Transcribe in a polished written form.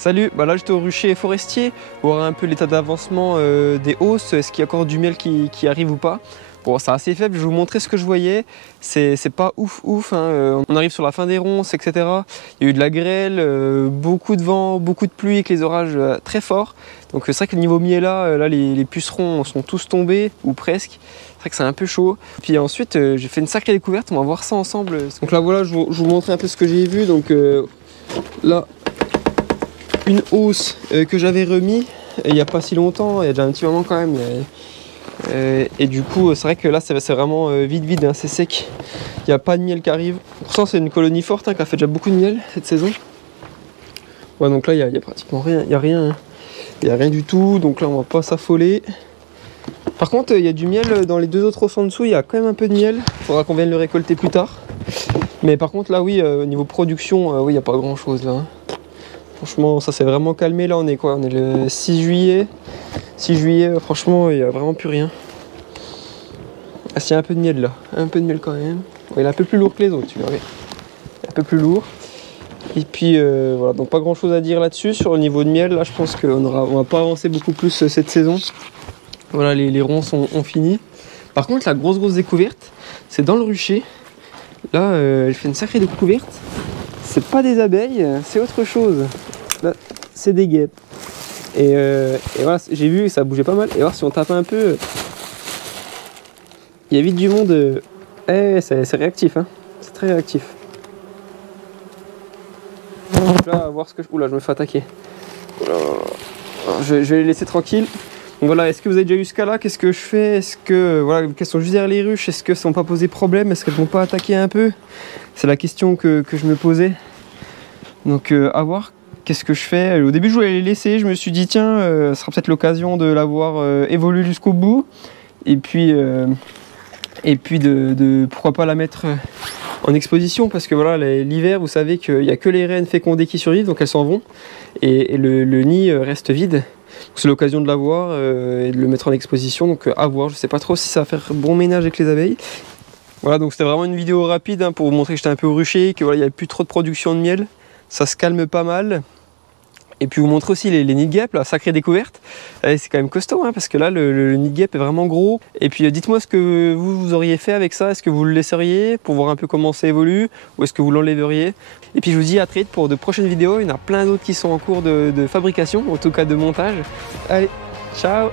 Salut, bah là j'étais au rucher forestier, voir un peu l'état d'avancement des hausses, est-ce qu'il y a encore du miel qui arrive ou pas. Bon, c'est assez faible, je vais vous montrer ce que je voyais, c'est pas ouf, hein. On arrive sur la fin des ronces, etc. Il y a eu de la grêle, beaucoup de vent, beaucoup de pluie avec les orages très forts. Donc c'est vrai que le niveau miel là les pucerons sont tous tombés, ou presque. C'est vrai que c'est un peu chaud. Puis ensuite j'ai fait une sacrée découverte, on va voir ça ensemble. Donc là voilà, je vous montrer un peu ce que j'ai vu. Donc là, une hausse que j'avais remis il n'y a pas si longtemps, il y a déjà un petit moment quand même. Et du coup, c'est vrai que là, c'est vraiment vide, hein, c'est sec. Il n'y a pas de miel qui arrive. Pourtant, c'est une colonie forte hein, qui a fait déjà beaucoup de miel cette saison. Ouais, donc là, il y a pratiquement rien. Il n'y a rien. Hein. Il n'y a rien du tout. Donc là, on va pas s'affoler. Par contre, il y a du miel dans les deux autres hausses en dessous. Il y a quand même un peu de miel. Il faudra qu'on vienne le récolter plus tard. Mais par contre, là, oui, au niveau production, oui, il n'y a pas grand chose là. Hein. Franchement, ça s'est vraiment calmé. Là, on est quoi? On est le 6 juillet. 6 juillet, franchement, il n'y a vraiment plus rien. Ah, s'il y a un peu de miel là. Un peu de miel quand même. Ouais, il est un peu plus lourd que les autres, tu vois. Un peu plus lourd. Et puis, voilà. Donc, pas grand chose à dire là-dessus. Sur le niveau de miel, là, je pense qu'on va pas avancer beaucoup plus cette saison. Voilà, les ronces ont fini. Par contre, la grosse découverte, c'est dans le rucher. Là, elle fait une sacrée découverte. C'est pas des abeilles, c'est autre chose. Là, c'est des guêpes. Et voilà, j'ai vu que ça bougeait pas mal. Et voir si on tape un peu, il y a vite du monde. C'est réactif, hein. C'est très réactif. Là, voir ce que je... Oula, je me fais attaquer. Je vais les laisser tranquilles. Donc voilà, est-ce que vous avez déjà eu ce cas-là? Qu'est-ce que je fais? Est-ce que voilà, qu'elles sont juste derrière les ruches? Est-ce que ça ne va pas poser problème? Est-ce qu'elles vont pas attaquer un peu? C'est la question que je me posais. Donc à voir. Qu'est-ce que je fais? Au début, je voulais les laisser. Je me suis dit, tiens, ce sera peut-être l'occasion de l'avoir évolué jusqu'au bout. Et puis pourquoi pas la mettre en exposition. Parce que voilà, l'hiver, vous savez qu'il n'y a que les reines fécondées qui survivent, donc elles s'en vont. Et le nid reste vide. C'est l'occasion de l'avoir et de le mettre en exposition. Donc à voir. Je ne sais pas trop si ça va faire bon ménage avec les abeilles. Voilà, donc c'était vraiment une vidéo rapide hein, pour vous montrer que j'étais un peu au rucher, que voilà, il n'y a plus trop de production de miel. Ça se calme pas mal. Et puis vous montrer aussi les nids de guêpes, la sacrée découverte. C'est quand même costaud hein, parce que là le nid de guêpe est vraiment gros. Et puis dites-moi ce que vous auriez fait avec ça. Est-ce que vous le laisseriez pour voir un peu comment ça évolue ou est-ce que vous l'enlèveriez? Et puis je vous dis à très vite pour de prochaines vidéos. Il y en a plein d'autres qui sont en cours de fabrication, en tout cas de montage. Allez, ciao!